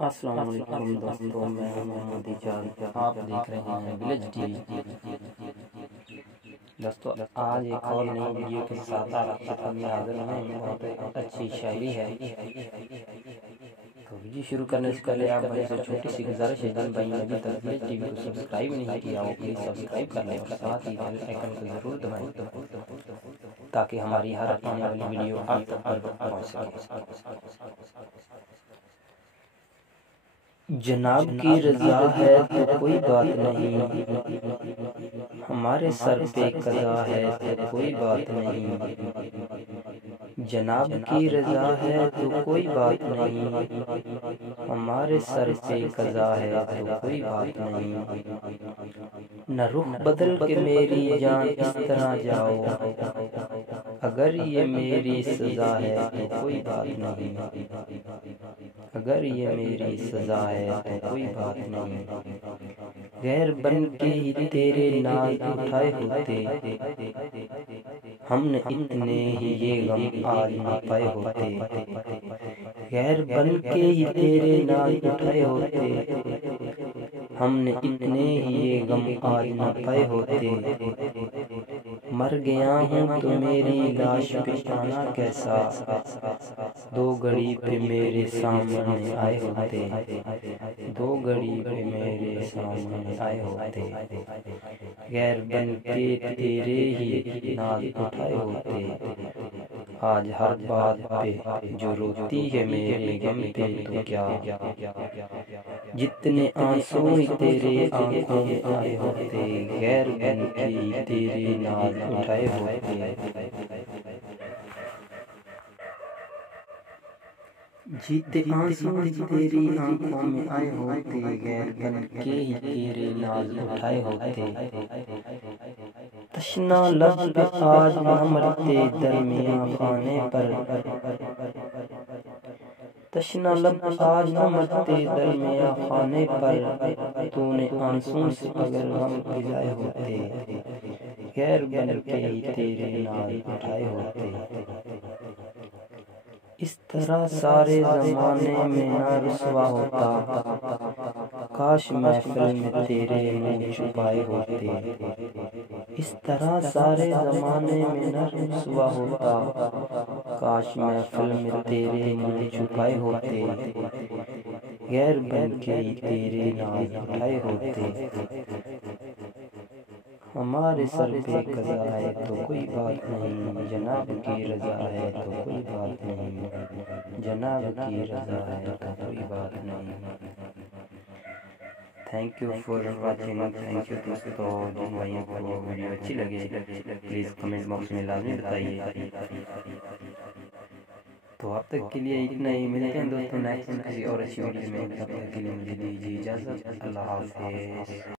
अस्सलाम वालेकुम दोस्तों, मैं हूं मोहम्मद इजाज़। आप देख रहे हैं विलेज टीवी। दोस्तों, आज एक और नई वीडियो के साथ आपकी खिदमत में हाजिर हैं। बहुत अच्छी शायरी है। तो वीडियो शुरू करने से पहले आप भाई से छोटी सी गुजारिश है, जिन भाई ने अभी तक विलेज टीवी को सब्सक्राइब नहीं किया वो प्लीज़ सब्सक्राइब कर लें और साथ ही बेल आइकन को ज़रूर दबाएं ताकि हमारी हर आने वाली वीडियो आप तक पहुँच सके। जनाब की रज़ा है तो कोई बात नहीं, हमारे सर पे कज़ा है तो कोई बात नहीं। जनाब की रज़ा है तो कोई बात नहीं, हमारे सर पे कज़ा है तो कोई बात नहीं। न रुख बदल के मेरी जान इस तरह जाओ, अगर ये मेरी सज़ा है तो कोई बात नहीं। अगर ये मेरी सज़ा है तो कोई बात नहीं। गैर बन के ही तेरे नाज उठाए होते, हमने इतने ही ये गम आज न पाए होते। गैर बन के ही तेरे नाज उठाए होते, हमने इतने ही ये गम आज न पाए होते। मर गया हूँ तो मेरी लाश पे आना कैसा, दो घड़ी पे मेरे सामने आए होते। दो घड़ी पे मेरे सामने आए होते। गैर बन के तेरे ही नाज उठाए होते। आज हर बात पे जो रोती है मेरे गम पे तो क्या, जितने आंसू तेरे आंखों में आए होते। गैर बन के तेरे नाज उठाए होते। जीते आंसू तेरी आंखों में आए होते, गैर बन के ही तेरे नाज उठाए होते। तशना लब पे आज न मरते दरमियां खाने पर, तशना लब आज न मरते दरमियां खाने पर, तूने आंसू से अगर हम भिजाए होते। गैर बन के ही तेरे नाज उठाए होते। इस तरह सारे ज़माने में न रुसवा होता, काश महफिल में तेरे मुँह छुपाए होते। इस तरह सारे ज़माने में न रुसवा होता, काश महफिल में तेरे मुँह छुपाए होते। गैर बन के ही तेरे नाज उठाए होते। हमारे सर पे कज़ा है तो कोई बात नहीं, जनाब की रज़ा है तो कोई बात नहीं। जनाब की रज़ा है तो कोई बात नहीं। Thank you for watching. Thank you दोस्तों। जिन भाइयों को वीडियो अच्छी लगे प्लीज़ कमेंट बॉक्स में लाजमी बताइए। तो अब तक के लिए इतना ही। मिलते हैं दोस्तों नेक्स्ट किसी और अच्छी वीडियो में। तब तक के लिए मुझे दीजिए इजाज़त। अल्लाह हाफ़िज़।